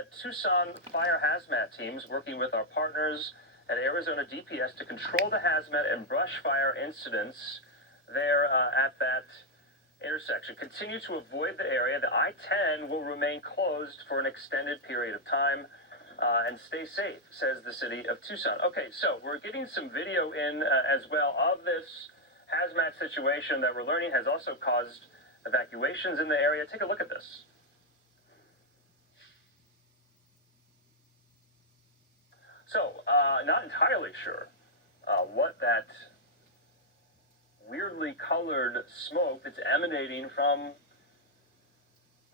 At Tucson fire hazmat teams working with our partners at Arizona DPS to control the hazmat and brush fire incidents there at that intersection. Continue to avoid the area. The I-10 will remain closed for an extended period of time. And stay safe, says the city of Tucson. Okay, so we're getting some video in as well of this hazmat situation that we're learning has also caused evacuations in the area. Take a look at this. So, not entirely sure what that weirdly colored smoke that's emanating from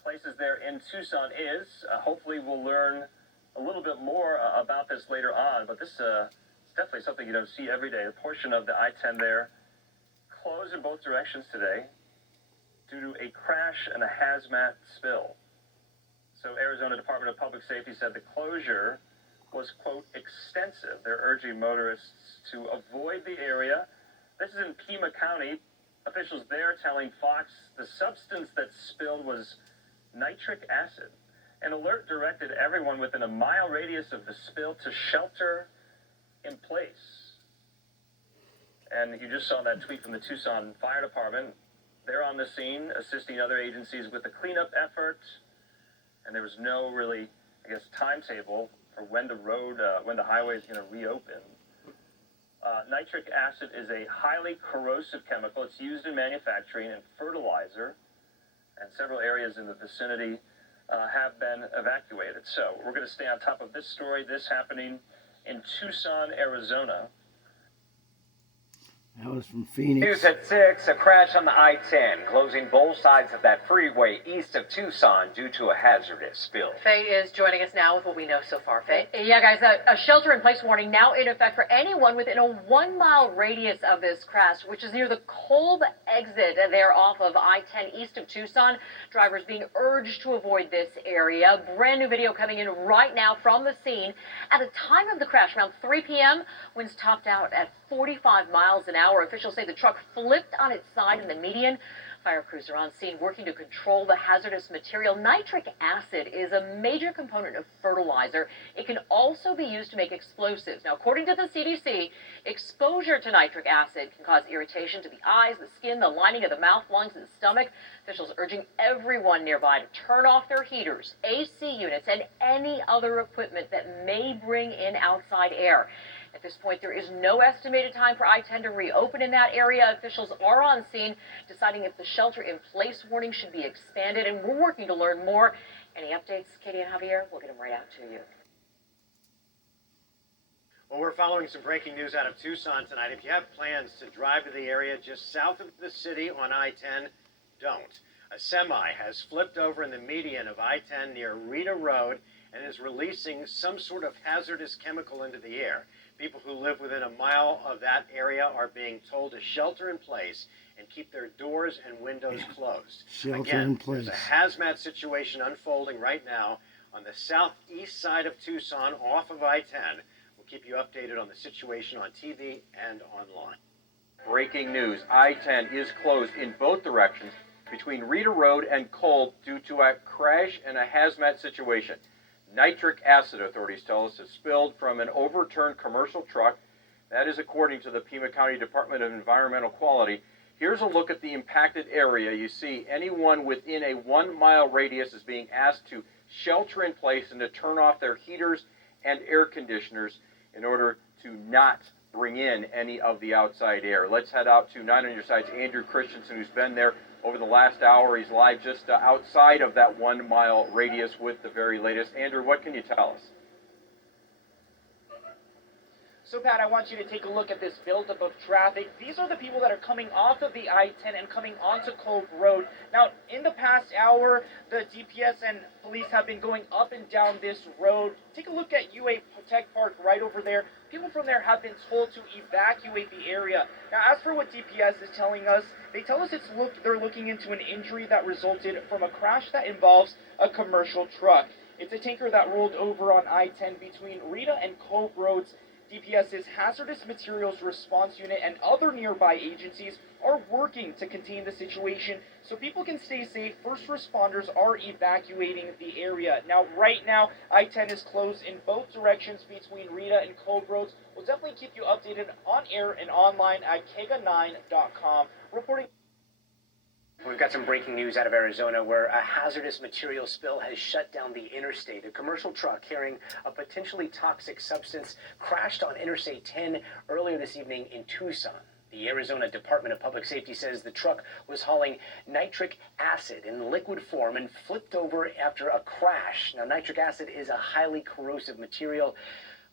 places there in Tucson is. Hopefully we'll learn a little bit more about this later on, but this is definitely something you don't see every day. A portion of the I-10 there closed in both directions today due to a crash and a hazmat spill. So Arizona Department of Public Safety said the closure was, quote, extensive. They're urging motorists to avoid the area. This is in Pima County. Officials there telling Fox the substance that spilled was nitric acid. An alert directed everyone within a mile radius of the spill to shelter in place. And you just saw that tweet from the Tucson Fire Department. They're on the scene, assisting other agencies with the cleanup effort. And there was no really, timetable for when the highway is going to reopen. Nitric acid is a highly corrosive chemical. It's used in manufacturing and fertilizer, and several areas in the vicinity have been evacuated. So we're going to stay on top of this story. This happening in Tucson, Arizona. That was from Phoenix. News at 6, a crash on the I-10, closing both sides of that freeway east of Tucson due to a hazardous spill. Faye is joining us now with what we know so far. Faye? Yeah, guys, a shelter-in-place warning now in effect for anyone within a 1-mile radius of this crash, which is near the Kolb exit there off of I-10 east of Tucson. Drivers being urged to avoid this area. Brand new video coming in right now from the scene. At the time of the crash, around 3 p.m., winds topped out at 45 miles an hour. Officials say the truck flipped on its side in the median. Fire crews are on scene working to control the hazardous material. Nitric acid is a major component of fertilizer. It can also be used to make explosives. Now, according to the CDC, exposure to nitric acid can cause irritation to the eyes, the skin, the lining of the mouth, lungs, and stomach. Officials urging everyone nearby to turn off their heaters, AC units, and any other equipment that may bring in outside air. At this point, there is no estimated time for I-10 to reopen in that area. Officials are on scene deciding if the shelter-in-place warning should be expanded, and we're working to learn more. Any updates, Katie and Javier? We'll get them right out to you. Well, we're following some breaking news out of Tucson tonight. If you have plans to drive to the area just south of the city on I-10, don't. A semi has flipped over in the median of I-10 near Rita Road and is releasing some sort of hazardous chemical into the air. People who live within a mile of that area are being told to shelter in place and keep their doors and windows closed. Shelter in place. There's a hazmat situation unfolding right now on the southeast side of Tucson off of I-10. We'll keep you updated on the situation on TV and online. Breaking news, I-10 is closed in both directions between Rita Road and Kolb due to a crash and a hazmat situation. Nitric acid, authorities tell us, has spilled from an overturned commercial truck. That is according to the Pima County Department of Environmental Quality. Here's a look at the impacted area. You see anyone within a 1-mile radius is being asked to shelter in place and to turn off their heaters and air conditioners in order to not bring in any of the outside air. Let's head out to 9 on Your Side's Andrew Christensen, who's been there over the last hour. He's live just outside of that 1-mile radius with the very latest. Andrew, what can you tell us? So, Pat, I want you to take a look at this buildup of traffic. These are the people that are coming off of the I-10 and coming onto Kolb Road. Now, in the past hour, the DPS and police have been going up and down this road. Take a look at UA Tech Park right over there. People from there have been told to evacuate the area. Now, as for what DPS is telling us, they tell us they're looking into an injury that resulted from a crash that involves a commercial truck. It's a tanker that rolled over on I-10 between Rita and Kolb Roads. DPS's Hazardous Materials Response Unit and other nearby agencies are working to contain the situation so people can stay safe. First responders are evacuating the area. Now, right now, I-10 is closed in both directions between Rita and Cove Roads. We'll definitely keep you updated on air and online at kega9.com. Reporting. We've got some breaking news out of Arizona where a hazardous material spill has shut down the interstate. A commercial truck carrying a potentially toxic substance crashed on Interstate 10 earlier this evening in Tucson. The Arizona Department of Public Safety says the truck was hauling nitric acid in liquid form and flipped over after a crash. Now, nitric acid is a highly corrosive material.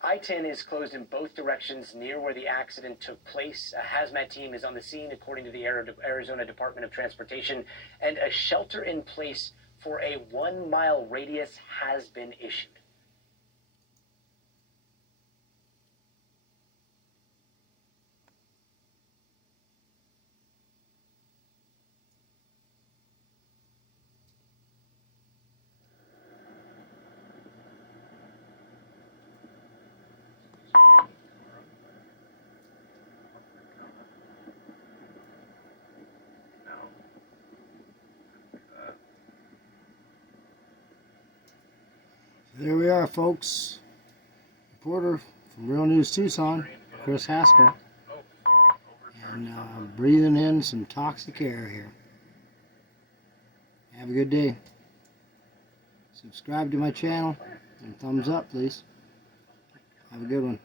I-10 is closed in both directions near where the accident took place. A hazmat team is on the scene, according to the Arizona Department of Transportation, and a shelter in place for a 1-mile radius has been issued. There we are, folks. Reporter from Real News Tucson, Chris Haskell. And breathing in some toxic air here. Have a good day. Subscribe to my channel and thumbs up, please. Have a good one.